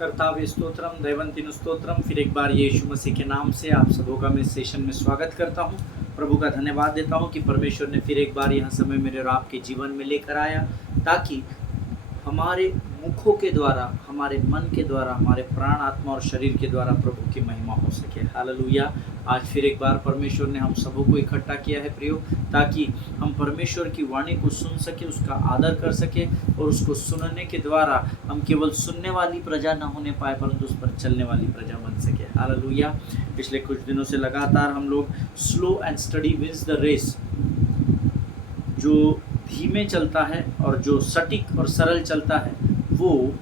कर्ताव्य स्तोत्रम दैवंतिन स्तोत्रम। फिर एक बार यीशु मसीह के नाम से आप सबों का मैं इस सेशन में स्वागत करता हूं। प्रभु का धन्यवाद देता हूं कि परमेश्वर ने फिर एक बार यह समय मेरे और आपके जीवन में लेकर आया, ताकि हमारे मुखों के द्वारा, हमारे मन के द्वारा, हमारे प्राण, आत्मा और शरीर के द्वारा प्रभु की महिमा हो सके। हालेलुया। आज फिर एक बार परमेश्वर ने हम सबों को इकट्ठा किया है प्रियो, ताकि हम परमेश्वर की वाणी को सुन सके, उसका आदर कर सके और उसको सुनने के द्वारा हम केवल सुनने वाली प्रजा न होने पाए, परंतु उस पर चलने वाली प्रजा बन सके। हालेलुया। पिछले कुछ दिनों से लगातार हम लोग slow and steady wins the race, जो धीमे चलता है और जो सटीक और सरल चलता है वो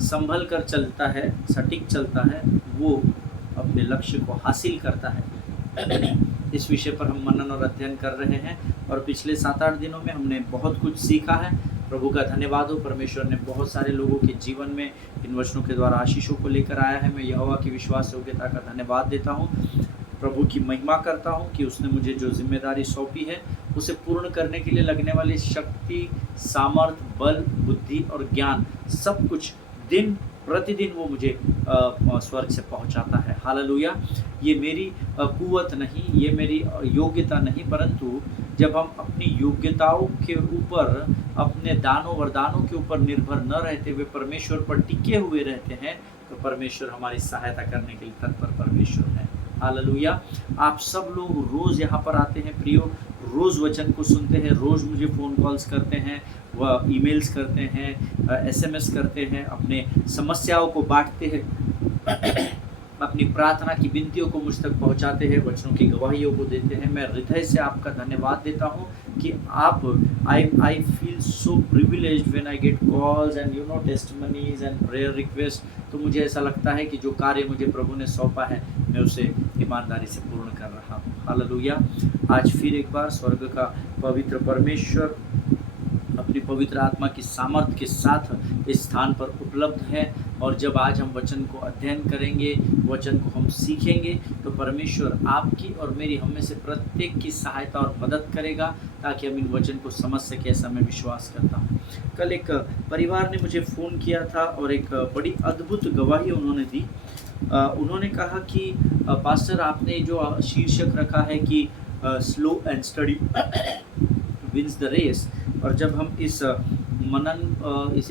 संभल कर चलता है, सटीक चलता है, वो अपने लक्ष्य को हासिल करता है। इस विषय पर हम मनन और अध्ययन कर रहे हैं और पिछले 7-8 दिनों में हमने बहुत कुछ सीखा है। प्रभु का धन्यवाद हो, परमेश्वर ने बहुत सारे लोगों के जीवन में इन वचनों के द्वारा आशीषों को लेकर आया है। मैं यहोवा की विश्वास योग्यता का धन्यवाद देता हूँ, प्रभु की महिमा करता हूँ कि उसने मुझे जो जिम्मेदारी सौंपी है उसे पूर्ण करने के लिए लगने वाली शक्ति, सामर्थ, बल, बुद्धि और ज्ञान, सब कुछ दिन प्रतिदिन वो मुझे स्वर्ग से पहुंचाता है। हालेलुया। ये मेरी कुव्वत नहीं, ये मेरी योग्यता नहीं, परंतु जब हम अपनी योग्यताओं के ऊपर, अपने दानों वरदानों के ऊपर निर्भर न रहते हुए परमेश्वर पर टिके हुए रहते हैं, तो परमेश्वर हमारी सहायता करने के लिए तत्पर परमेश्वर है। हालेलुया। आप सब लोग रोज़ यहाँ पर आते हैं प्रियो, रोज़ वचन को सुनते हैं, रोज़ मुझे फ़ोन कॉल्स करते हैं, वह ईमेल्स करते हैं, एसएमएस करते हैं, अपने समस्याओं को बांटते हैं, अपनी प्रार्थना की विनतियों को मुझ तक पहुंचाते हैं, वचनों की गवाहियों को देते हैं। मैं हृदय से आपका धन्यवाद देता हूं कि आप I feel so privileged when I get calls and testimonies and prayer request. तो मुझे ऐसा लगता है कि जो कार्य मुझे प्रभु ने सौंपा है मैं उसे ईमानदारी से पूर्ण कर रहा हूँ। हालेलुया। आज फिर एक बार स्वर्ग का पवित्र परमेश्वर अपनी पवित्र आत्मा की सामर्थ्य के साथ इस स्थान पर उपलब्ध है, और जब आज हम वचन को अध्ययन करेंगे, वचन को हम सीखेंगे, तो परमेश्वर आपकी और मेरी, हम में से प्रत्येक की सहायता और मदद करेगा, ताकि हम इन वचन को समझ सके, ऐसा मैं विश्वास करता हूँ। कल एक परिवार ने मुझे फ़ोन किया था और एक बड़ी अद्भुत गवाही उन्होंने दी। उन्होंने कहा कि पास्टर, आपने जो शीर्षक रखा है कि slow and steady wins the race, और जब हम इसे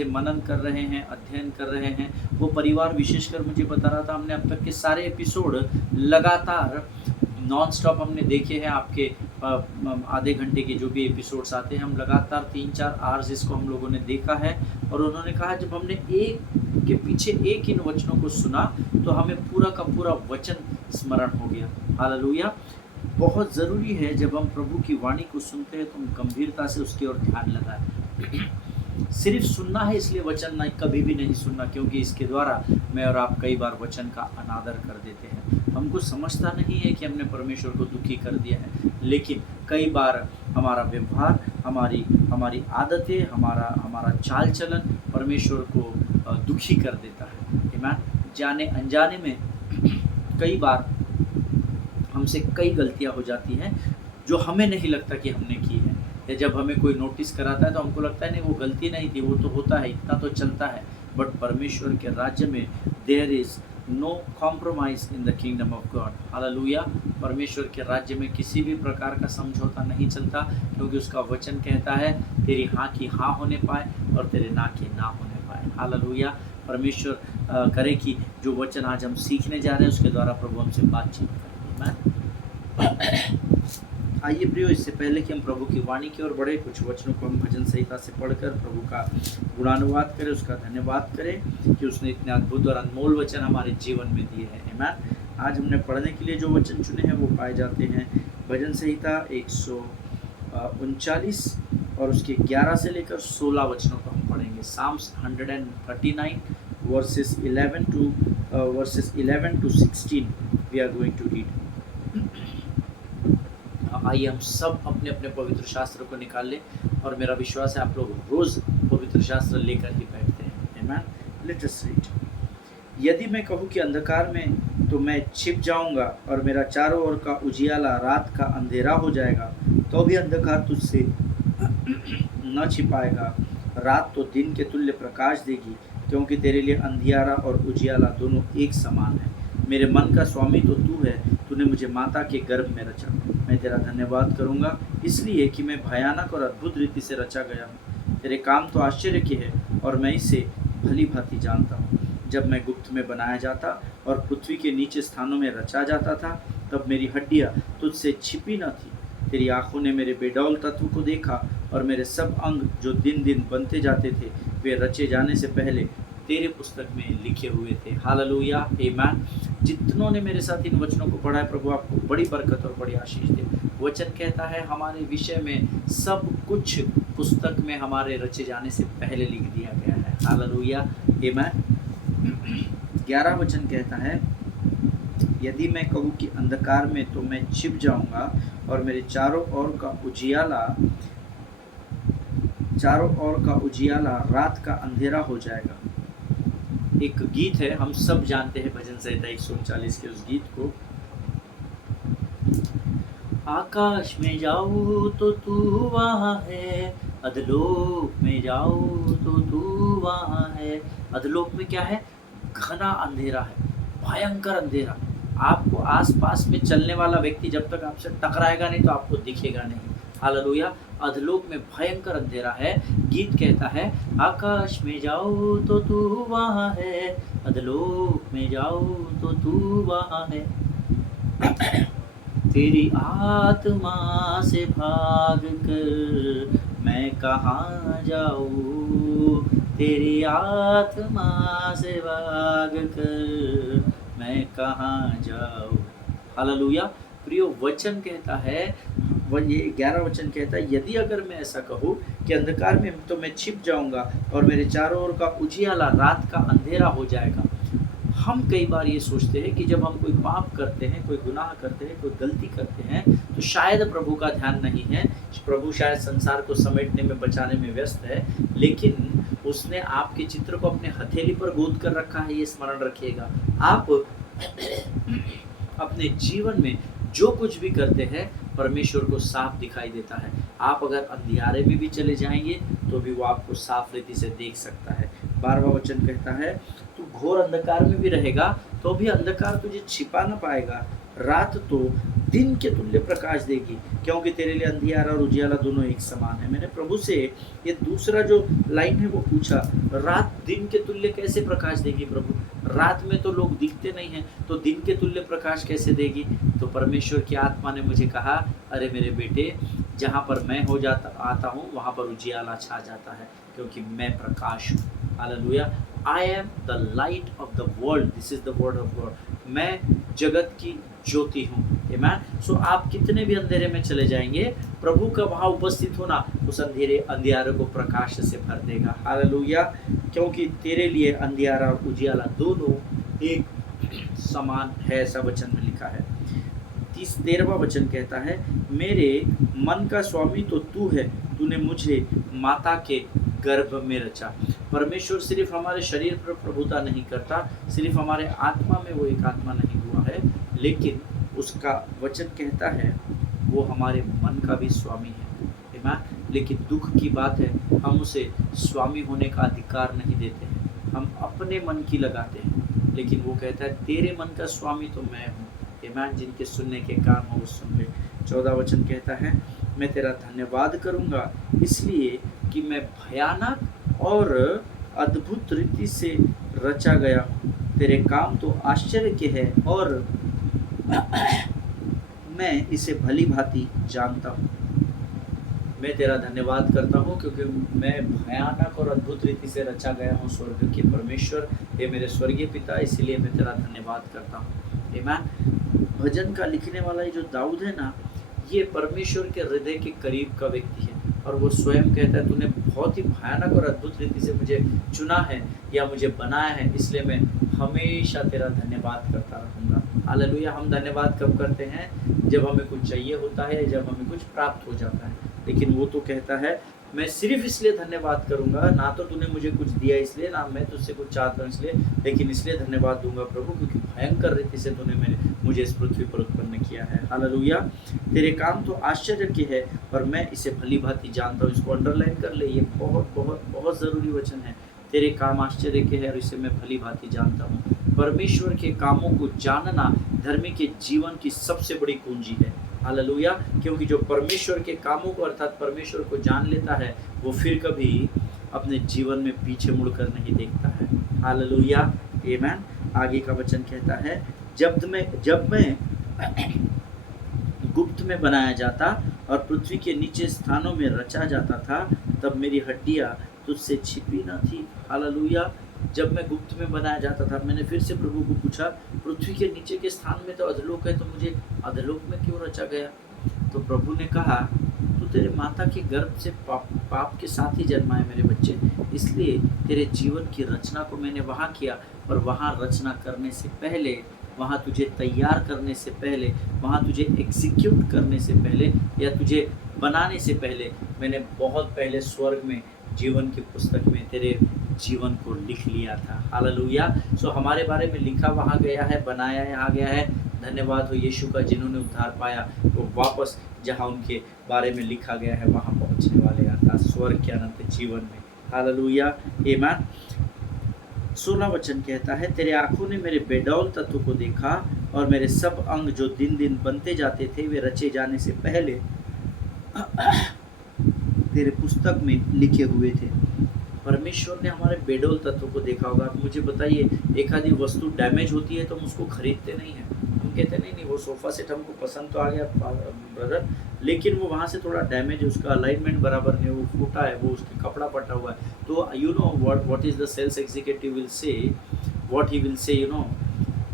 मनन कर रहे हैं, अध्ययन कर रहे हैं, वो परिवार विशेषकर मुझे बता रहा था, हमने अब तक के सारे एपिसोड लगातार नॉन स्टॉप हमने देखे हैं। आपके आधे घंटे के जो भी एपिसोड्स आते हैं, हम लगातार 3-4 आवर्स इसको हम लोगों ने देखा है। और उन्होंने कहा जब हमने एक के पीछे एक इन वचनों को सुना तो हमें पूरा का पूरा वचन स्मरण हो गया। हालेलुया। बहुत ज़रूरी है जब हम प्रभु की वाणी को सुनते हैं तो हम गंभीरता से उसकी ओर ध्यान लगाएं। सिर्फ सुनना है इसलिए वचन नहीं, कभी भी नहीं सुनना, क्योंकि इसके द्वारा मैं और आप कई बार वचन का अनादर कर देते हैं। हमको समझता नहीं है कि हमने परमेश्वर को दुखी कर दिया है, लेकिन कई बार हमारा व्यवहार, हमारी आदतें, हमारा चाल चलन परमेश्वर को दुखी कर देता है। आमीन। जाने अनजाने में कई बार हमसे कई गलतियां हो जाती हैं जो हमें नहीं लगता कि हमने की है, या जब हमें कोई नोटिस कराता है तो हमको लगता है नहीं वो गलती नहीं थी, वो तो होता है, इतना तो चलता है। बट परमेश्वर के राज्य में there is no compromise in the kingdom of God. Hallelujah. परमेश्वर के राज्य में किसी भी प्रकार का समझौता नहीं चलता, क्योंकि उसका वचन कहता है तेरी हाँ की हाँ होने पाए और तेरे ना की ना होने पाए। हालेलुया। परमेश्वर करे कि जो वचन आज हम सीखने जा रहे हैं उसके द्वारा प्रभु हमसे बातचीत करें। आइए प्रियो, इससे पहले कि हम प्रभु की वाणी की ओर बढ़े, कुछ वचनों को हम भजन संहिता से पढ़कर प्रभु का गुणानुवाद करें, उसका धन्यवाद करें कि उसने इतने अद्भुत और अनमोल वचन हमारे जीवन में दिए हैं। आमीन। आज हमने पढ़ने के लिए जो वचन चुने हैं वो पाए जाते हैं भजन संहिता 139 और उसके 11 से लेकर 16 वचनों को हम पढ़ेंगे। Psalms 139 verses 11 to 16 we are going to read. आइए हम सब अपने अपने पवित्र शास्त्र को निकाल लें, और मेरा विश्वास है आप लोग रोज़ पवित्र शास्त्र लेकर ही बैठते हैं। आमीन। Let us read. यदि मैं कहूँ कि अंधकार में, तो मैं छिप जाऊंगा, और मेरा चारों ओर का उजियाला रात का अंधेरा हो जाएगा, तो भी अंधकार तुझसे न छिपाएगा। रात तो दिन के तुल्य प्रकाश देगी, क्योंकि तेरे लिए अंधियारा और उजियाला दोनों एक समान है। मेरे मन का स्वामी तो तू है, तूने मुझे माता के गर्भ में रचा। मैं तेरा धन्यवाद करूँगा इसलिए कि मैं भयानक और अद्भुत रीति से रचा गया हूँ। तेरे काम तो आश्चर्य के हैं और मैं इसे भली भांति जानता हूँ। जब मैं गुप्त में बनाया जाता और पृथ्वी के नीचे स्थानों में रचा जाता था, तब मेरी हड्डियाँ तुझसे छिपी न थी। तेरी आंखों ने मेरे बेडौल तत्व को देखा और मेरे सब अंग जो दिन दिन बनते जाते थे, वे रचे जाने से पहले तेरे पुस्तक में लिखे हुए थे। हालेलुया, आमीन। जितनों ने मेरे साथ इन वचनों को पढ़ा है, प्रभु आपको बड़ी बरकत और बड़ी आशीष दे। वचन कहता है हमारे विषय में सब कुछ पुस्तक में हमारे रचे जाने से पहले लिख दिया गया है। हालेलुया, आमीन। 11 वचन कहता है, यदि मैं कहूँ कि अंधकार में, तो मैं छिप जाऊंगा और मेरे चारों ओर का उजियाला रात का अंधेरा हो जाएगा। एक गीत है, हम सब जानते हैं, भजन संहिता 139 के उस गीत को। आकाश में जाऊं तो तू वहाँ है, अधलोक में जाऊं तो तू वहाँ है। अधलोक में क्या है? घना अंधेरा है, भयंकर अंधेरा। आपको आसपास में चलने वाला व्यक्ति जब तक आपसे टकराएगा नहीं तो आपको दिखेगा नहीं। हालेलुया। अधलोक में भयंकर अंधेरा है। गीत कहता है, आकाश में जाओ तो तू वहाँ है, अधलोक में जाओ तो तू वहाँ है। तेरी आत्मा से भाग कर मैं कहाँ जाऊँ, तेरी आत्मा से भाग कर मैं कहाँ जाऊँ। हालेलुया। प्रियो, वचन कहता है, ये 11 वचन कहता है, यदि अगर मैं ऐसा कहूँ कि अंधकार में तो मैं छिप जाऊंगा और मेरे चारों ओर का उजियाला रात का अंधेरा हो जाएगा। हम कई बार ये सोचते हैं कि जब हम कोई पाप करते हैं, कोई गुनाह करते हैं, कोई गलती करते हैं, तो शायद प्रभु का ध्यान नहीं है, प्रभु शायद संसार को समेटने में, बचाने में व्यस्त है, लेकिन उसने आपके चित्र को अपने हथेली पर गोद कर रखा है। ये स्मरण रखिएगा। आप अपने जीवन में जो कुछ भी करते हैं, परमेश्वर को साफ दिखाई देता है। आप अगर अंधियारे में भी चले जाएंगे तो भी वो आपको साफ रीति से देख सकता है। 12वां वचन कहता है, तू घोर अंधकार में भी रहेगा तो भी अंधकार तुझे छिपा न पाएगा, रात तो दिन के तुल्य प्रकाश देगी, क्योंकि तेरे लिए अंधियारा और उजियाला दोनों एक समान है। मैंने प्रभु से ये दूसरा जो लाइन है वो पूछा, रात दिन के तुल्य कैसे प्रकाश देगी प्रभु? रात में तो लोग दिखते नहीं हैं, तो दिन के तुल्य प्रकाश कैसे देगी? तो परमेश्वर की आत्मा ने मुझे कहा, अरे मेरे बेटे, जहाँ पर मैं आता हूँ वहाँ पर उजियाला छा जाता है, क्योंकि मैं प्रकाश हूँ। Hallelujah. I am the light of the world, this is the word of God. मैं जगत की ज्योति हूँ। आमीन। सो आप कितने भी अंधेरे में चले जाएंगे, प्रभु का वहाँ उपस्थित होना उस अंधियारे को प्रकाश से भर देगा। हालेलुया। क्योंकि तेरे लिए अंधियारा और उजियाला दोनों एक समान है, ऐसा वचन में लिखा है। 13वां वचन कहता है, मेरे मन का स्वामी तो तू है, तूने मुझे माता के गर्भ में रचा। परमेश्वर सिर्फ हमारे शरीर पर प्रभुता नहीं करता, सिर्फ हमारे आत्मा में वो एक आत्मा नहीं हुआ है, लेकिन उसका वचन कहता है वो हमारे मन का भी स्वामी है। लेकिन दुख की बात है, हम उसे स्वामी होने का अधिकार नहीं देते हैं, हम अपने मन की लगाते हैं। लेकिन वो कहता है, तेरे मन का स्वामी तो मैं हूँ। आमीन। जिनके सुनने के कान हो वो सुन ले। 14 वचन कहता है, मैं तेरा धन्यवाद करूँगा इसलिए कि मैं भयानक और अद्भुत रीति से रचा गया हूँ। तेरे काम तो आश्चर्य के हैं और मैं इसे भली भांति जानता हूँ। मैं तेरा धन्यवाद करता हूँ क्योंकि मैं भयानक और अद्भुत रीति से रचा गया हूँ स्वर्ग के परमेश्वर, ये मेरे स्वर्गीय पिता, इसीलिए मैं तेरा धन्यवाद करता हूँ। आमीन। भजन का लिखने वाला ये जो दाऊद है ना, ये परमेश्वर के हृदय के करीब का व्यक्ति है, और वो स्वयं कहता है, तूने बहुत ही भयानक और अद्भुत रीति से मुझे चुना है या मुझे बनाया है, इसलिए मैं हमेशा तेरा धन्यवाद करता रहूँगा। हालेलुया। हम धन्यवाद कब करते हैं? जब हमें कुछ चाहिए होता है, जब हमें कुछ प्राप्त हो जाता है। लेकिन वो तो कहता है, मैं सिर्फ इसलिए धन्यवाद करूंगा, ना तो तूने मुझे कुछ दिया इसलिए, ना मैं तुझसे कुछ चाहता हूँ इसलिए, लेकिन इसलिए धन्यवाद दूंगा प्रभु क्योंकि भयंकर रीति से तूने मुझे इस पृथ्वी पर उत्पन्न किया है। हालेलुया। तेरे काम तो आश्चर्य के है और मैं इसे भली भांति जानता हूँ। इसको अंडरलाइन कर ले, ये बहुत बहुत बहुत ज़रूरी वचन है। तेरे काम आश्चर्य के हैं और इसे मैं भली भांति जानता हूँ। परमेश्वर के कामों को जानना धर्मी के जीवन की सबसे बड़ी कुंजी है। हालेलुया। क्योंकि जो परमेश्वर के कामों को अर्थात परमेश्वर को जान लेता है वो फिर कभी अपने जीवन में पीछे मुड़कर नहीं देखता है। हालेलुया, आमेन। आगे का वचन कहता है, जब मैं गुप्त में बनाया जाता और पृथ्वी के नीचे स्थानों में रचा जाता था, तब मेरी हड्डियां तुझसे छिपी न थी। हालेलुया। जब मैं गुप्त में बनाया जाता था, मैंने फिर से प्रभु को पूछा, पृथ्वी के नीचे के स्थान में तो अधोलोक है, तो मुझे अधोलोक में क्यों रचा गया? तो प्रभु ने कहा, तू तेरे माता के गर्भ से पाप के साथ ही जन्मा है मेरे बच्चे, इसलिए तेरे जीवन की रचना को मैंने वहाँ किया। और वहाँ रचना करने से पहले, वहाँ तुझे तैयार करने से पहले, वहाँ तुझे एग्जीक्यूट करने से पहले या तुझे बनाने से पहले, मैंने बहुत पहले स्वर्ग में जीवन की पुस्तक में तेरे जीवन को लिख लिया था। हालेलुया। सो हमारे बारे में लिखा वहाँ गया है, बनाया यहाँ गया है। धन्यवाद हो यीशु का, जिन्होंने उद्धार पाया वो वापस जहाँ उनके बारे में लिखा गया है वहाँ पहुँचने वाले अर्थात स्वर्ग के अनंत जीवन में। हालेलुया, आमीन। 16 वचन कहता है, तेरे आँखों ने मेरे बेडौल तत्व को देखा और मेरे सब अंग जो दिन दिन बनते जाते थे वे रचे जाने से पहले तेरे पुस्तक में लिखे हुए थे। परमेश्वर ने हमारे बेडौल तत्व को देखा होगा। आप मुझे बताइए, एक आधी वस्तु डैमेज होती है तो हम उसको खरीदते नहीं हैं, हम कहते नहीं वो सोफ़ा सेट हमको पसंद तो आ गया ब्रदर, लेकिन वो वहाँ से थोड़ा डैमेज है, उसका अलाइनमेंट बराबर नहीं, वो फूटा है, वो उसकी कपड़ा पटा हुआ है, तो you know what is the sales executive will say, what he will say, you know,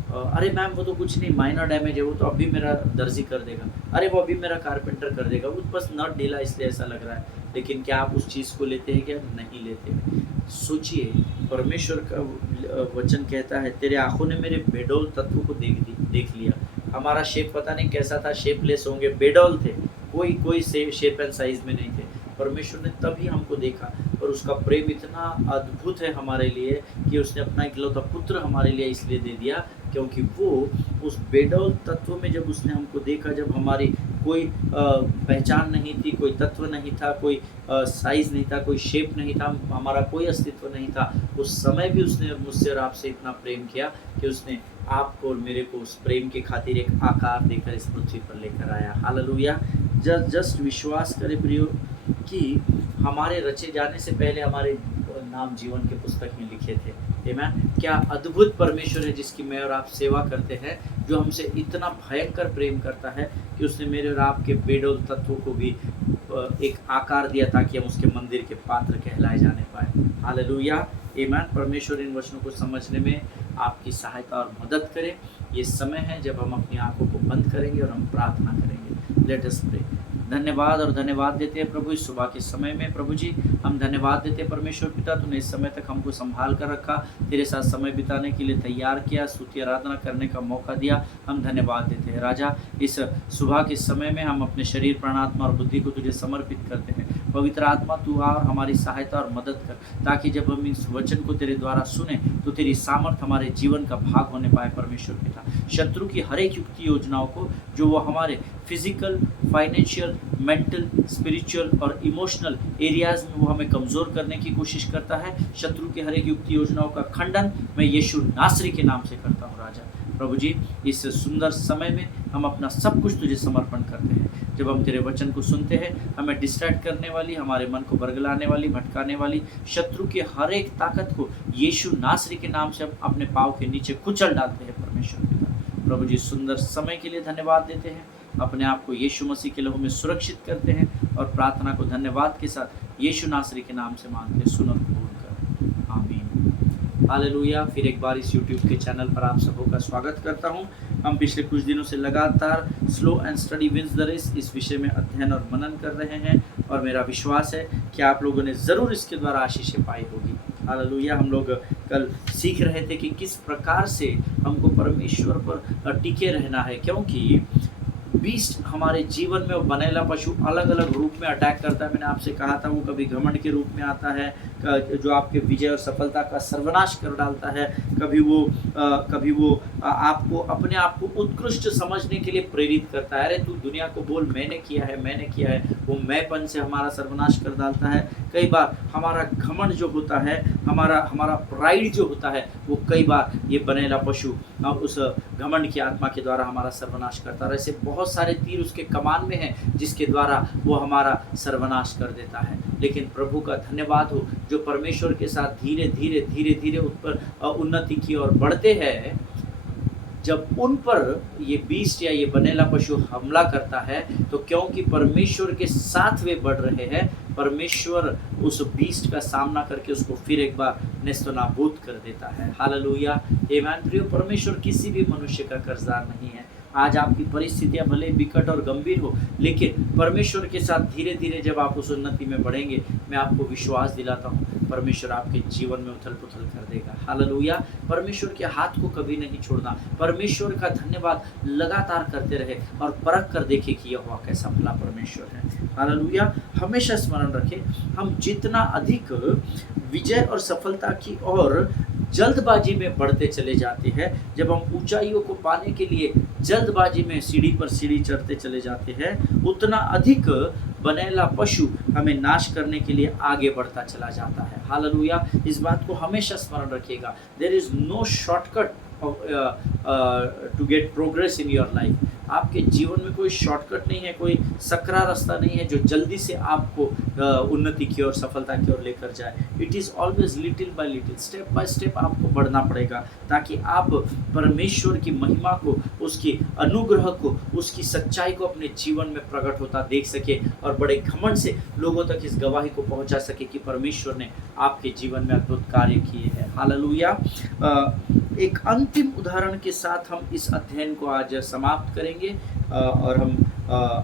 अरे मैम वो तो कुछ नहीं, माइनर डैमेज है, वो तो अभी मेरा दर्जी कर देगा, अरे वो अभी मेरा कारपेंटर कर देगा, वो बस नट ढीला इसलिए ऐसा लग रहा है। लेकिन क्या आप उस चीज़ को लेते हैं? क्या नहीं लेते हैं? सोचिए, परमेश्वर का वचन कहता है, तेरे आँखों ने मेरे बेडौल तत्व को देख लिया। हमारा शेप पता नहीं कैसा था, शेपलेस होंगे, बेडौल थे, कोई शेप एंड साइज में नहीं थे। परमेश्वर ने तभी हमको देखा और उसका प्रेम इतना अद्भुत है हमारे लिए कि उसने अपना इकलौता पुत्र हमारे लिए इसलिए दे दिया, क्योंकि वो उस बेडौल तत्व में जब उसने हमको देखा, जब हमारी कोई पहचान नहीं थी, कोई तत्व नहीं था, कोई साइज़ नहीं था, कोई शेप नहीं था, हमारा कोई अस्तित्व नहीं था, उस समय भी उसने मुझसे और आपसे इतना प्रेम किया कि उसने आपको और मेरे को उस प्रेम के खातिर एक आकार देकर इस पृथ्वी पर लेकर आया। हालेलुया। जस्ट विश्वास करें प्रियो कि हमारे रचे जाने से पहले हमारे नाम जीवन के पुस्तक में लिखे थे। आमीन। क्या अद्भुत परमेश्वर है जिसकी मैं और आप सेवा करते हैं, जो हमसे इतना भयंकर प्रेम करता है कि उसने मेरे और आपके बेडौल तत्वों को भी एक आकार दिया ताकि हम उसके मंदिर के पात्र कहलाए जाने पाए। हालेलुया, आमीन। परमेश्वर इन वचनों को समझने में आपकी सहायता और मदद करे। ये समय है जब हम अपनी आंखों को बंद करेंगे और हम प्रार्थना करेंगे। Let us pray. धन्यवाद और धन्यवाद देते हैं प्रभु इस सुबह के समय में। प्रभु जी, हम धन्यवाद देते हैं परमेश्वर पिता, तूने इस समय तक हमको संभाल कर रखा, तेरे साथ समय बिताने के लिए तैयार किया, स्तुति आराधना करने का मौका दिया। हम धन्यवाद देते हैं राजा। इस सुबह के समय में हम अपने शरीर, प्राणात्मा और बुद्धि को तुझे समर्पित करते हैं। पवित्र आत्मा, तू आ और हमारी सहायता और मदद कर, ताकि जब हम इस वचन को तेरे द्वारा सुने तो तेरी सामर्थ हमारे जीवन का भाग होने पाए। परमेश्वर पिता, शत्रु की हर एक युक्ति योजनाओं को जो वो हमारे फिजिकल, फाइनेंशियल, मेंटल, स्पिरिचुअल और इमोशनल एरियाज में वो हमें कमज़ोर करने की कोशिश करता है, शत्रु की हर एक युक्ति योजनाओं का खंडन मैं यीशु नासरी के नाम से करता हूँ राजा। प्रभु जी, इस सुंदर समय में हम अपना सब कुछ तुझे समर्पण करते हैं। जब हम तेरे वचन को सुनते हैं, हमें डिस्ट्रैक्ट करने वाली, हमारे मन को बरगलाने वाली, भटकाने वाली शत्रु की हर एक ताकत को यीशु नासरी के नाम से हम अपने पाँव के नीचे कुचल डालते हैं। परमेश्वर पिता, प्रभु जी, सुंदर समय के लिए धन्यवाद देते हैं। अपने आप को यीशु मसीह के लहू में सुरक्षित करते हैं और प्रार्थना को धन्यवाद के साथ यीशु नासरी के नाम से मांगते, सुन और कबूल कर, आमीन। हालेलुया। फिर एक बार इस YouTube के चैनल पर आप सबों का स्वागत करता हूं। हम पिछले कुछ दिनों से लगातार slow and steady wins the race इस विषय में अध्ययन और मनन कर रहे हैं और मेरा विश्वास है कि आप लोगों ने ज़रूर इसके द्वारा आशीषें पाई होगी। हालेलुया। हम लोग कल सीख रहे थे कि किस प्रकार से हमको परमेश्वर पर टिके रहना है, क्योंकि बीस्ट हमारे जीवन में वो बनेला पशु अलग अलग रूप में अटैक करता है। मैंने आपसे कहा था वो कभी घमंड के रूप में आता है, जो आपके विजय और सफलता का सर्वनाश कर डालता है, कभी वो आपको अपने आप को उत्कृष्ट समझने के लिए प्रेरित करता है। अरे तू दुनिया को बोल मैंने किया है, वो मैंपन से हमारा सर्वनाश कर डालता है। कई बार हमारा घमंड जो होता है, हमारा प्राइड जो होता है, वो कई बार ये बनेला पशु उस घमंड की आत्मा के द्वारा हमारा सर्वनाश करता है। ऐसे बहुत सारे तीर उसके कमान में हैं जिसके द्वारा वो हमारा सर्वनाश कर देता है। लेकिन प्रभु का धन्यवाद हो जो परमेश्वर के साथ धीरे धीरे धीरे धीरे उन पर उन्नति की ओर बढ़ते हैं। जब उन पर ये बीस्ट या ये बनेला पशु हमला करता है तो क्योंकि परमेश्वर के साथ वे बढ़ रहे हैं, परमेश्वर उस बीस्ट का सामना करके उसको फिर एक बार नेस्तनाबूद कर देता है। हालेलुया, आमेन। प्रियो, परमेश्वर किसी भी मनुष्य का कर्जदार नहीं है। आज आपकी परिस्थितियां भले विकट और गंभीर हो, लेकिन परमेश्वर के साथ धीरे धीरे जब आप उस उन्नति में बढ़ेंगे, मैं आपको विश्वास दिलाता हूँ परमेश्वर आपके जीवन में उथल पुथल कर देगा। हालेलुया, परमेश्वर के हाथ को कभी नहीं छोड़ना। परमेश्वर का धन्यवाद लगातार करते रहे और परख कर देखे कि यहोवा कैसा भला परमेश्वर है। हालेलुया, हमेशा स्मरण रखें, हम जितना अधिक विजय और सफलता की ओर जल्दबाजी में बढ़ते चले जाते हैं, जब हम ऊंचाइयों को पाने के लिए जल्दबाजी में सीढ़ी पर सीढ़ी चढ़ते चले जाते हैं, उतना अधिक बनेला पशु हमें नाश करने के लिए आगे बढ़ता चला जाता है। हालेलुया, इस बात को हमेशा स्मरण रखिएगा। There is no shortcut to get progress in your life. आपके जीवन में कोई शॉर्टकट नहीं है, कोई सकरा रास्ता नहीं है जो जल्दी से आपको उन्नति की ओर, सफलता की ओर लेकर जाए। It is always little by little, step by step आपको बढ़ना पड़ेगा ताकि आप परमेश्वर की महिमा को, उसकी अनुग्रह को, उसकी सच्चाई को अपने जीवन में प्रकट होता देख सके और बड़े घमंड से लोगों तक इस गवाही को पहुंचा सके कि परमेश्वर ने आपके जीवन में अद्भुत कार्य किए हैं। हालेलुया। एक अंतिम उदाहरण के साथ हम इस अध्ययन को आज समाप्त करेंगे और हम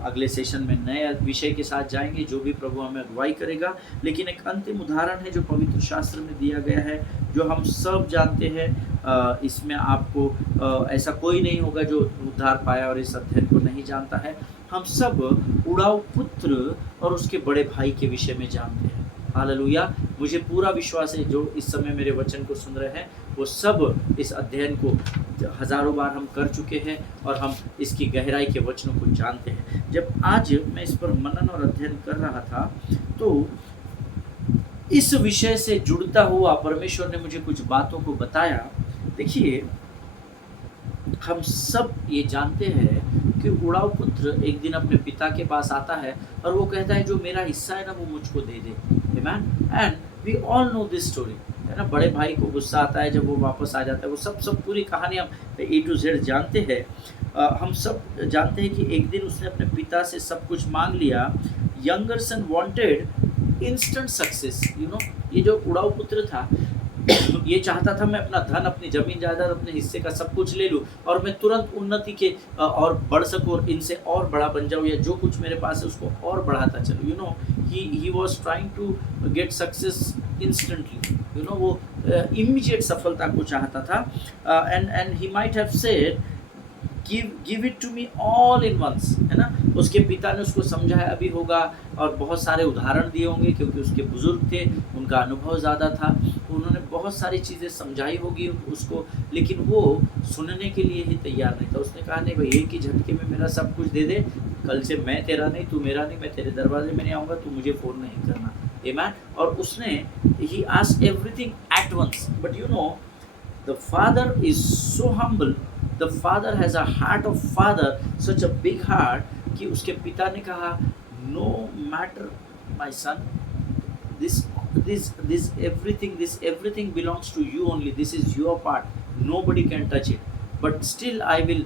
अगले सेशन में नए विषय के साथ जाएंगे, जो भी प्रभु हमें अगुवाई करेगा। लेकिन एक अंतिम उदाहरण है जो पवित्र शास्त्र में दिया गया है, जो हम सब जानते हैं। इसमें आपको ऐसा कोई नहीं होगा जो उद्धार पाया और इस अध्ययन को नहीं जानता है। हम सब उड़ाऊ पुत्र और उसके बड़े भाई के विषय में जानते हैं। हालेलुया, मुझे पूरा विश्वास है जो इस समय मेरे वचन को सुन रहे हैं वो सब इस अध्ययन को हजारों बार हम कर चुके हैं और हम इसकी गहराई के वचनों को जानते हैं। जब आज मैं इस पर मनन और अध्ययन कर रहा था तो इस विषय से जुड़ता हुआ परमेश्वर ने मुझे कुछ बातों को बताया। देखिए, हम सब ये जानते हैं कि उड़ाऊ पुत्र एक दिन अपने पिता के पास आता है और वो कहता है जो मेरा हिस्सा है ना वो मुझको दे दे। Amen. And we all know this story, है ना। बड़े भाई को गुस्सा आता है जब वो वापस आ जाता है। वो सब पूरी कहानी हम A to Z जानते हैं। हम सब जानते हैं कि एक दिन उसने अपने पिता से सब कुछ मांग लिया। यंगर सन वांटेड इंस्टेंट सक्सेस। ये जो उड़ाऊ पुत्र था ये चाहता था मैं अपना धन, अपनी जमीन जायदाद, अपने हिस्से का सब कुछ ले लूं और मैं तुरंत उन्नति के और बढ़ सकूं और इनसे और बड़ा बन जाऊं, या जो कुछ मेरे पास है उसको और बढ़ाता चलूं। He was trying to get success instantly. वो इमीडिएट सफलता को चाहता था। And he might have said give it to me all in once, है ना। उसके पिता ने उसको समझाया भी होगा और बहुत सारे उदाहरण दिए होंगे क्योंकि उसके बुजुर्ग थे, उनका अनुभव ज़्यादा था, तो उन्होंने बहुत सारी चीज़ें समझाई होगी उसको, लेकिन वो सुनने के लिए ही तैयार नहीं था। उसने कहा नहीं भाई, एक ही झटके में मेरा सब कुछ दे दे, कल से मैं तेरा नहीं, तू मेरा नहीं, मैं तेरे दरवाजे में नहीं आऊँगा, तू मुझे फ़ोन नहीं करना। आमेन। और उसने he asked everything at once, but the father is so humble, the father has a heart of father, such a big heart कि उसके पिता ने कहा no matter my son, this everything belongs to you only, this is your part, nobody can touch it, but still I will।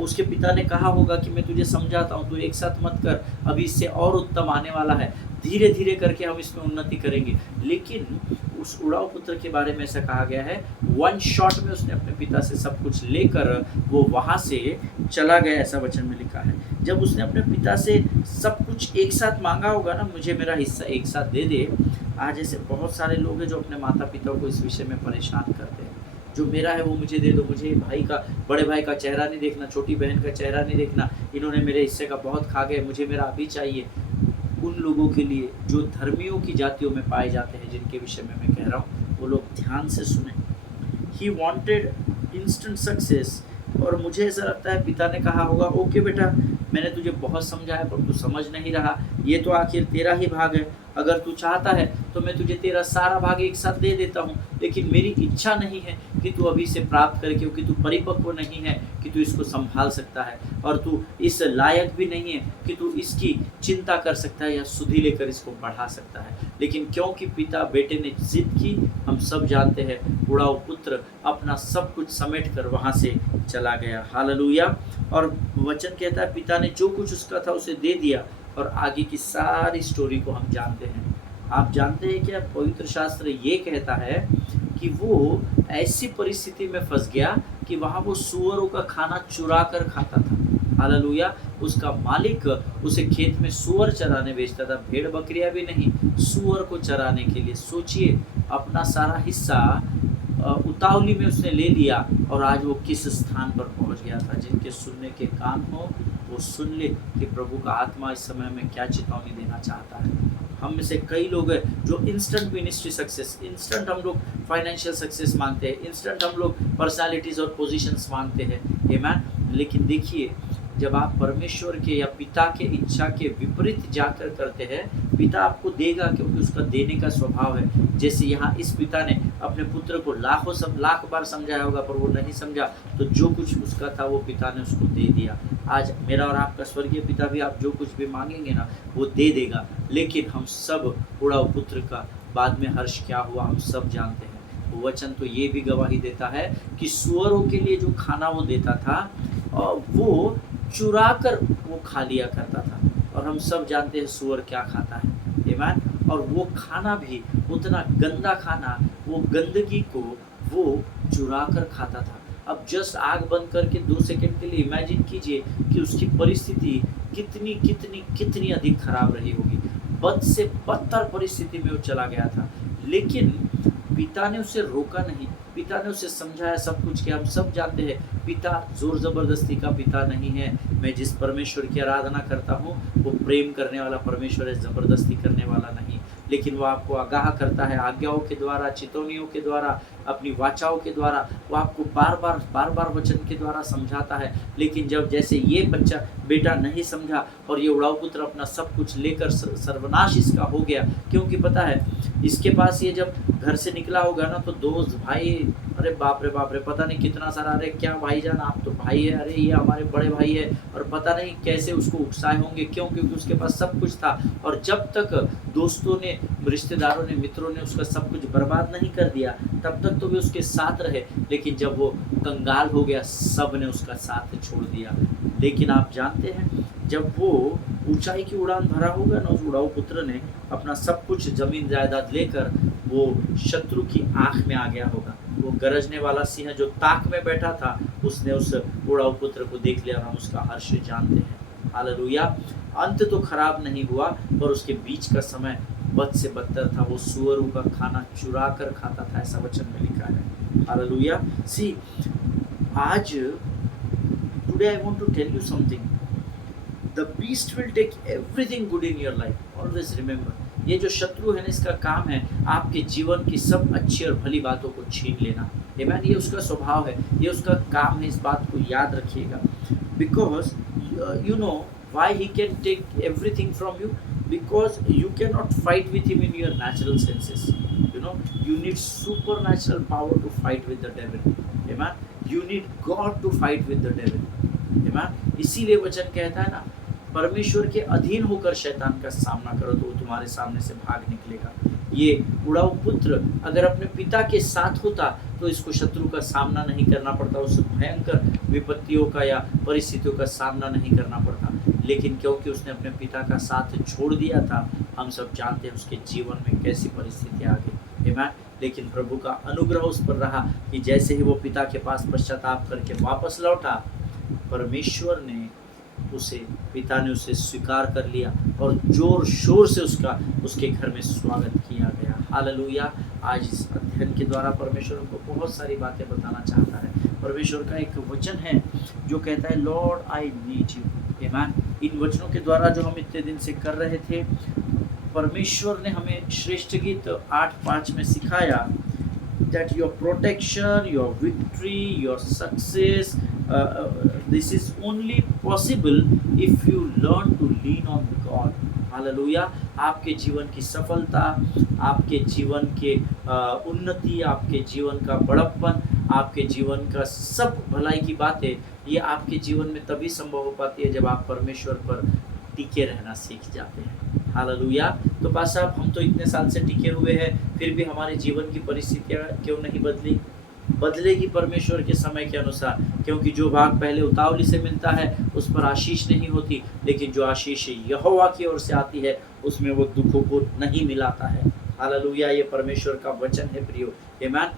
उसके पिता ने कहा होगा कि मैं तुझे समझाता हूँ, तू एक साथ मत कर, अभी इससे और उत्तम आने वाला है, धीरे धीरे करके हम इसमें उन्नति करेंगे। लेकिन उस उड़ाऊ पुत्र के बारे में ऐसा कहा गया है, वन शॉट में उसने अपने पिता से सब कुछ लेकर वो वहाँ से चला गया, ऐसा वचन में लिखा है। जब उसने अपने पिता से सब कुछ एक साथ मांगा होगा ना, मुझे मेरा हिस्सा एक साथ दे दे। आज ऐसे बहुत सारे लोग हैं जो अपने माता पिता को इस विषय में परेशान करते हैं, जो मेरा है वो मुझे दे दो, मुझे भाई का, बड़े भाई का चेहरा नहीं देखना, छोटी बहन का चेहरा नहीं देखना, इन्होंने मेरे हिस्से का बहुत खा गए, मुझे मेरा अभी चाहिए। उन लोगों के लिए जो धर्मियों की जातियों में पाए जाते हैं, जिनके विषय में मैं कह रहा हूँ, वो लोग ध्यान से सुने। ही वॉन्टेड इंस्टेंट सक्सेस, और मुझे ऐसा लगता है पिता ने कहा होगा ओके बेटा, मैंने तुझे बहुत समझाया पर तू समझ नहीं रहा, ये तो आखिर तेरा ही भाग है, अगर तू चाहता है तो मैं तुझे तेरा सारा भाग एक साथ दे देता हूँ, लेकिन मेरी इच्छा नहीं है कि तू अभी से प्राप्त करे, क्योंकि तू परिपक्व नहीं है कि तू इसको संभाल सकता है, और तू इस लायक भी नहीं है कि तू इसकी चिंता कर सकता है या सुधि लेकर इसको बढ़ा सकता है। लेकिन क्योंकि पिता बेटे ने जिद की, हम सब जानते हैं, बूढ़ा पुत्र अपना सब कुछ समेट कर वहाँ से चला गया। हालेलुया। और वचन कहता है पिता ने जो कुछ उसका था उसे दे दिया, और आगे की सारी स्टोरी को हम जानते हैं। आप जानते हैं क्या, पवित्र शास्त्र ये कहता है कि वो ऐसी परिस्थिति में फंस गया कि वहाँ वो सूअरों का खाना चुरा कर खाता था। हालेलुया। उसका मालिक उसे खेत में सूअर चराने भेजता था, भेड़ बकरियां भी नहीं, सूअर को चराने के लिए। सोचिए, अपना सारा हिस्सा उतावली में उसने ले लिया, और आज वो किस स्थान पर पहुंच गया था। जिनके सुनने के कान हो वो सुन ले कि प्रभु का आत्मा इस समय में क्या चेतावनी देना चाहता है। हम में से कई लोग हैं जो इंस्टेंट मिनिस्ट्री सक्सेस, इंस्टेंट हम लोग फाइनेंशियल सक्सेस मांगते हैं, इंस्टेंट हम लोग पर्सनालिटीज और पोजीशंस मांगते हैं। आमीन। लेकिन देखिए, जब आप परमेश्वर के या पिता के इच्छा के विपरीत जाकर करते हैं, पिता आपको देगा, क्योंकि उसका देने का स्वभाव है। जैसे यहाँ इस पिता ने अपने पुत्र को लाख बार समझाया होगा, पर वो नहीं समझा, तो जो कुछ उसका था वो पिता ने उसको दे दिया। आज मेरा और आपका स्वर्गीय पिता भी आप जो कुछ भी मांगेंगे ना, वो दे देगा। लेकिन हम सब बूढ़ा पुत्र का बाद में हर्ष क्या हुआ हम सब जानते हैं। वो वचन तो ये भी गवाही देता है कि सूअरों के लिए जो खाना वो देता था, वो चुरा कर वो खा लिया करता था। और हम सब जानते हैं सूअर क्या खाता है। आमीन। और वो खाना भी उतना गंदा खाना, वो गंदगी को वो चुरा कर खाता था। अब जस्ट आग बंद करके 2 सेकंड के लिए इमेजिन कीजिए कि उसकी परिस्थिति कितनी कितनी कितनी अधिक खराब रही होगी। बद से बदतर परिस्थिति में वो चला गया था, लेकिन पिता ने उसे रोका नहीं, पिता ने उसे समझाया सब कुछ किया। हम सब जानते हैं पिता जोर जबरदस्ती का पिता नहीं है। मैं जिस परमेश्वर की आराधना करता हूँ वो प्रेम करने वाला परमेश्वर है, जबरदस्ती करने वाला नहीं। लेकिन वो आपको आगाह करता है, आज्ञाओं के द्वारा, चितौनियों के द्वारा, अपनी वाचाओं के द्वारा। वो आपको बार बार वचन के द्वारा समझाता है। लेकिन जब जैसे ये बच्चा बेटा नहीं समझा और ये उड़ाऊ पुत्र अपना सब कुछ लेकर सर्वनाश इसका हो गया, क्योंकि पता है इसके पास ये जब घर से निकला होगा ना, तो दोस्त भाई, अरे बाप रे पता नहीं कितना सारा, अरे क्या भाईजान आप तो भाई है, अरे ये हमारे बड़े भाई है, और पता नहीं कैसे उसको उकसाए होंगे। क्यों? क्योंकि उसके पास सब कुछ था। और जब तक दोस्तों ने, रिश्तेदारों ने, मित्रों ने उसका सब कुछ बर्बाद नहीं कर दिया, तब तक तो वे उसके साथ रहे। लेकिन जब वो कंगाल हो गया, सब ने उसका साथ छोड़ दिया। लेकिन आप जानते हैं, जब वो ऊंचाई की उड़ान भरा होगा ना, उस उड़ाऊ पुत्र ने अपना सब कुछ जमीन जायदाद लेकर वो शत्रु की आंख में आ गया होगा। वो गरजने वाला सिंह जो ताक में बैठा था, उसने उस उड़ाऊ पुत्र को देख लिया, और हम उसका हर्ष जानते हैं। हालेलुया। अंत तो खराब नहीं हुआ, पर उसके बीच का समय बद से बदतर था। वो सूअरों का खाना चुरा कर खाता था, ऐसा वचन में लिखा है। हालेलुया। सी, आज today I want to tell you something. The beast will take everything good in your life. Always remember, ये जो शत्रु है ना, इसका काम है आपके जीवन की सब अच्छी और भली बातों को छीन लेना। आमीन। ये उसका स्वभाव है, ये उसका काम है, इस बात को याद रखिएगा। Because you know why he can take everything from you, because you cannot fight with him in your natural senses. You know, you need supernatural power to fight with the devil. Amen. You need God to fight with the devil. Amen. इसीलिए वचन कहता है ना, परमेश्वर के अधीन होकर शैतान का सामना करो तो वो तुम्हारे सामने से भाग निकलेगा। ये उड़ाऊ पुत्र अगर अपने पिता के साथ होता तो इसको शत्रु का सामना नहीं करना पड़ता, उस भयंकर विपत्तियों का या परिस्थितियों का सामना नहीं करना पड़ता। लेकिन क्योंकि उसने अपने पिता का साथ छोड़ दिया था, हम सब जानते हैं उसके जीवन में कैसी परिस्थिति आ गई। आमीन। लेकिन प्रभु का अनुग्रह उस पर रहा कि जैसे ही वो पिता के पास पश्चाताप करके वापस लौटा, परमेश्वर ने उसे, पिता ने उसे स्वीकार कर लिया और जोर शोर से उसके घर में स्वागत किया गया। हालेलुया। आज इस अध्ययन के द्वारा परमेश्वर को बहुत सारी बातें बताना चाहता है। परमेश्वर का एक वचन है जो कहता है, लॉर्ड आई नीड यू। आमीन। इन वचनों के द्वारा जो हम इतने दिन से कर रहे थे, परमेश्वर ने हमें श्रेष्ठ गीत 8:5 में सिखाया that your protection, your victory, your success, this is only possible if you learn to lean on God. Hallelujah. आपके जीवन की सफलता, आपके जीवन के उन्नति, आपके जीवन का बड़प्पन, आपके जीवन का सब भलाई की बातें, ये आपके जीवन में तभी संभव हो पाती है जब आप परमेश्वर पर टिके रहना सीख जाते हैं। हालेलुया। तो पास साहब, हम तो इतने साल से टिके हुए हैं, फिर भी हमारे जीवन की परिस्थितियाँ क्यों नहीं बदली? बदलेगी परमेश्वर के समय के अनुसार, क्योंकि जो भाग पहले उतावली से मिलता है उस पर आशीष नहीं होती, लेकिन जो आशीष यहोवा की ओर से आती है उसमें वो दुखों को नहीं मिलाता है। हालेलुया। ये परमेश्वर का वचन है प्रियो। Amen.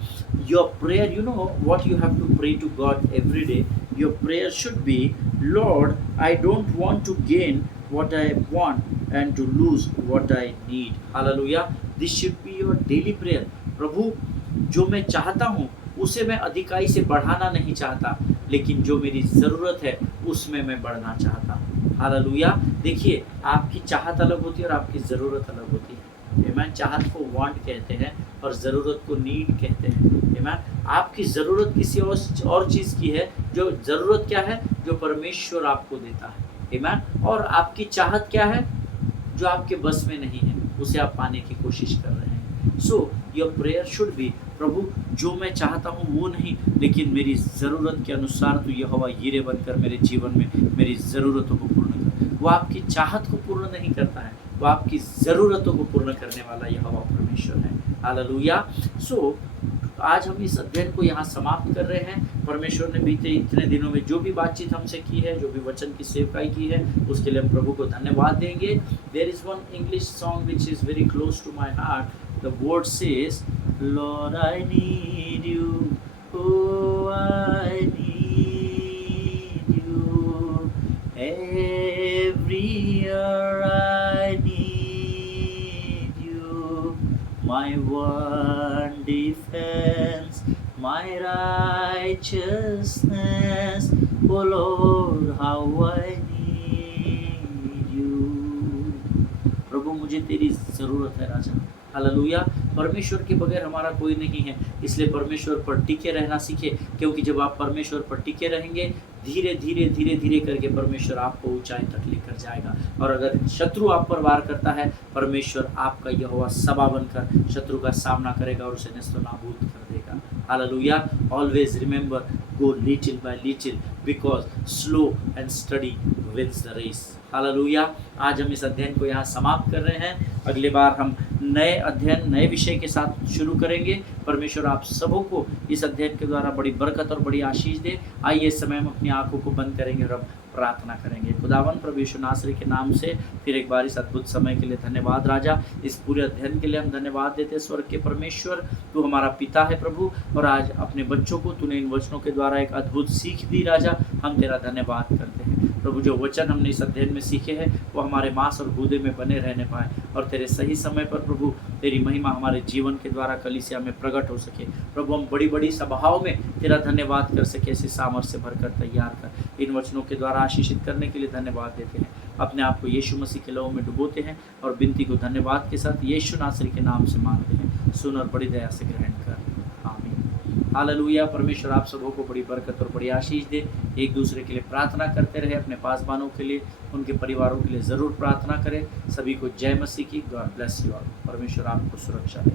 Your prayer, you know what you have to pray to God every day. Your prayer should be, Lord I don't want to gain what I want and to lose what I need. Hallelujah. This should be your daily prayer. प्रभु, जो मैं चाहता हूँ उसे मैं अधिकाई से बढ़ाना नहीं चाहता, लेकिन जो मेरी ज़रूरत है उसमें मैं बढ़ना चाहता हूँ। हालेलुया। देखिए, आपकी चाहत अलग होती है और आपकी ज़रूरत अलग होती है। आमीन। चाहत को वांट कहते हैं और ज़रूरत को नीड कहते हैं। आमीन। आपकी ज़रूरत किसी और चीज़ की है, जो ज़रूरत क्या है? जो परमेश्वर आपको देता है। आमीन। और आपकी चाहत क्या है? जो आपके बस में नहीं है, उसे आप पाने की कोशिश कर रहे हैं। So your prayer should be, प्रभु जो मैं चाहता हूँ वो नहीं, लेकिन मेरी ज़रूरत के अनुसार तू यहोवा यीरे बनकर मेरे जीवन में मेरी ज़रूरतों को पूर्ण कर। वो आपकी चाहत को पूर्ण नहीं करता है, वो आपकी ज़रूरतों को पूर्ण करने वाला यहोवा परमेश्वर है। हालेलुया। सो आज हम इस अध्ययन को यहाँ समाप्त कर रहे हैं। परमेश्वर ने बीते इतने दिनों में जो भी बातचीत हमसे की है, जो भी वचन की सेवकाई की है, उसके लिए हम प्रभु को धन्यवाद देंगे। There is one English song which is very close to my heart. The word says, lord I need you, oh I need you, every year I need you, my one defense, my righteousness, oh Lord, how I need you. प्रभु मुझे तेरी ज़रूरत है राजा। Hallelujah. परमेश्वर के बगैर हमारा कोई नहीं है, इसलिए परमेश्वर पर टिके रहना सीखे, क्योंकि जब आप परमेश्वर पर टिके रहेंगे, धीरे धीरे धीरे धीरे करके परमेश्वर आपको ऊंचाई तक लेकर जाएगा। और अगर शत्रु आप पर वार करता है, परमेश्वर आपका यहोवा सभा बनकर शत्रु का सामना करेगा और उसे नष्ट नाबूद कर देगा। Hallelujah. Always remember, go little by little, because slow and steady wins the race. Hallelujah. आज हम इस अध्ययन को यहाँ समाप्त कर रहे हैं। अगले बार हम नए अध्ययन, नए विषय के साथ शुरू करेंगे। परमेश्वर आप सबों को इस अध्ययन के द्वारा बड़ी बरकत और बड़ी आशीष दे। आइए इस समय हम अपनी आंखों को बंद करेंगे और अब प्रार्थना करेंगे। खुदावन प्रभु यीशु नासरी के नाम से फिर एक बार इस अद्भुत समय के लिए धन्यवाद राजा। इस पूरे अध्ययन के लिए हम धन्यवाद देते हैं। स्वर्ग के परमेश्वर, तू हमारा पिता है प्रभु, और आज अपने बच्चों को तूने इन वचनों के द्वारा एक अद्भुत सीख दी राजा। हम तेरा धन्यवाद करते हैं प्रभु। जो वचन हमने इस अध्ययन में सीखे हैं वो हमारे मांस और गूदे में बने रहने पाए, और तेरे सही समय पर प्रभु तेरी महिमा हमारे जीवन के द्वारा कलीसिया में प्रकट हो सके। प्रभु हम बड़ी बड़ी सभाओं में तेरा धन्यवाद कर सके, ऐसे सामर्थ्य भरकर तैयार कर। इन वचनों के द्वारा आशीषित करने के लिए धन्यवाद देते हैं। अपने आप को यीशु मसीह के लहू में डुबोते हैं और विनती को धन्यवाद के साथ यीशु नासरी के नाम से मांगते हैं। सुन और बड़ी दया से ग्रहण कर, आमीन। हालेलुया। परमेश्वर आप सबों को बड़ी बरकत और बड़ी आशीष दे। एक दूसरे के लिए प्रार्थना करते रहे, अपने पासबानों के लिए, उनके परिवारों के लिए ज़रूर प्रार्थना करें। सभी को जय मसीह की। God bless you all. परमेश्वर आपको सुरक्षा दे।